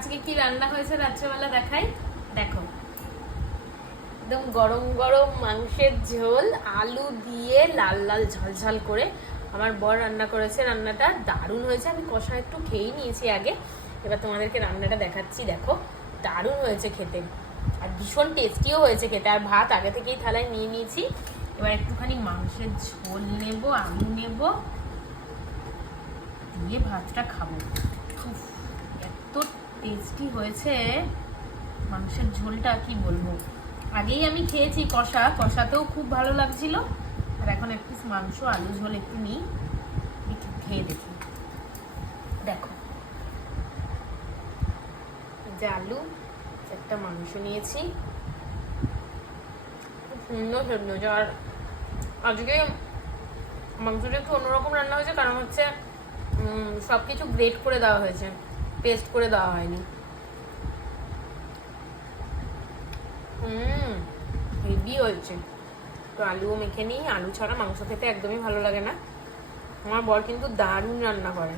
আজকে কি রান্না হয়েছে রাত্রেবেলা দেখাই। দেখো, একদম গরম গরম মাংসের ঝোল, আলু দিয়ে লাল লাল ঝালঝাল করে আমার বর রান্না করেছে। রান্নাটা দারুণ হয়েছে। আমি কষা একটু খেয়েই নিয়েছি আগে, এবার তোমাদেরকে রান্নাটা দেখাচ্ছি। দেখো, দারুণ হয়েছে খেতে, আর ভীষণ টেস্টিও হয়েছে খেতে। আর ভাত আগে থেকেই থালায় নিয়ে নিয়েছি। এবার একটুখানি মাংসের ঝোল নেব, আলু নেব, দিয়ে ভাতটা খাবো। উফ, এত টেস্টি হয়েছে মাংসের ঝোলটা, কি বলবো। আগেই আমি খেয়েছি কষাতেও খুব ভালো লাগছিল। আর এখন এক পিস মাংস, আলু ঝোল একটু নিই, একটু খেয়ে দেখি। দেখো, যে আলু, একটা মাংস নিয়েছি, খুব সুন্দর সুন্দর। আর আজকে মাংসটা একটু অন্যরকম রান্না হয়েছে, কারণ হচ্ছে সব কিছু গ্রেট করে দেওয়া হয়েছে, পেস্ট করে দেওয়া হয়নি। হেভি হয়েছে। তো আলুও মেখে নিই। আলু ছাড়া মাংস খেতে একদমই ভালো লাগে না। আমার বর কিন্তু দারুণ রান্না করে।